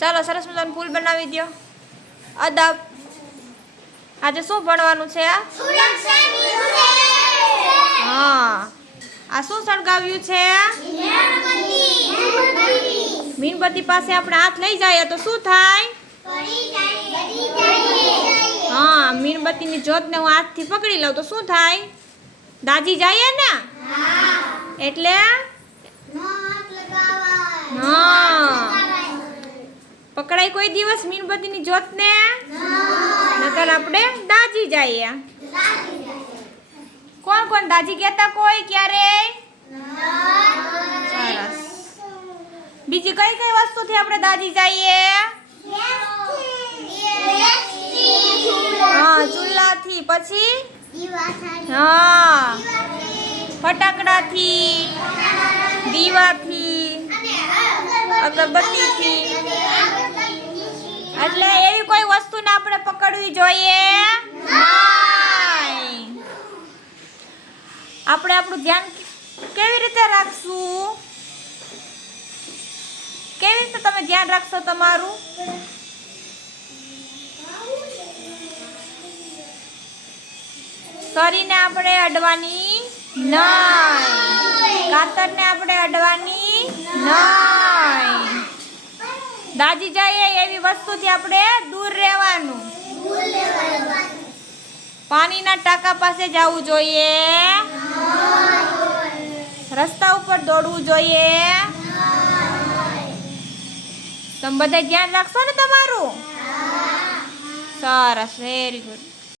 ચાલો સરસ મજાનું ફૂલ બનાવી દો. અદબ આજે શું ભણવાનું છે? હા, આ શું સળગાવ્યું છે? મીણબત્તી પાસે આપણે હાથ લઈ જઈએ તો શું થાય? હા, મીણબત્તીની જ્યોતને હું હાથથી પકડી લઉં તો શું થાય? દાજી જાય ને? એટલે હા, પકડાય કોઈ દિવસ મીણબત્તીની જ્યોતને? નકર આપણે દાજી જઈએ. કોણ કોણ દાજી કહેતા કોઈ ક્યારે? સરસ. બીજી કઈ કઈ વસ્તુથી આપણે દાજી જઈએ? હા, ચૂલાથી. પછી હા, ફટાકડાથી, દીવાથી, અગરબત્તીથી. એટલે એવી કોઈ વસ્તુને આપણે પકડવી જોઈએ નહીં. આપણે આપણું ધ્યાન કેવી રીતે રાખશું? કેવી રીતે તમે ધ્યાન રાખશો તમારું? શરીરને આપણે અડવાની નહીં, કાતરને આપણે અડવાની નહીં. દાજી જાય એવી વસ્તુથી આપણે દૂર રહેવાનું. પાણીના ટાંકા પાસે જવું જોઈએ? રસ્તા ઉપર દોડવું જોઈએ? તમે બધા ધ્યાન રાખશો ને તમારું? સરસ, વેરી ગુડ.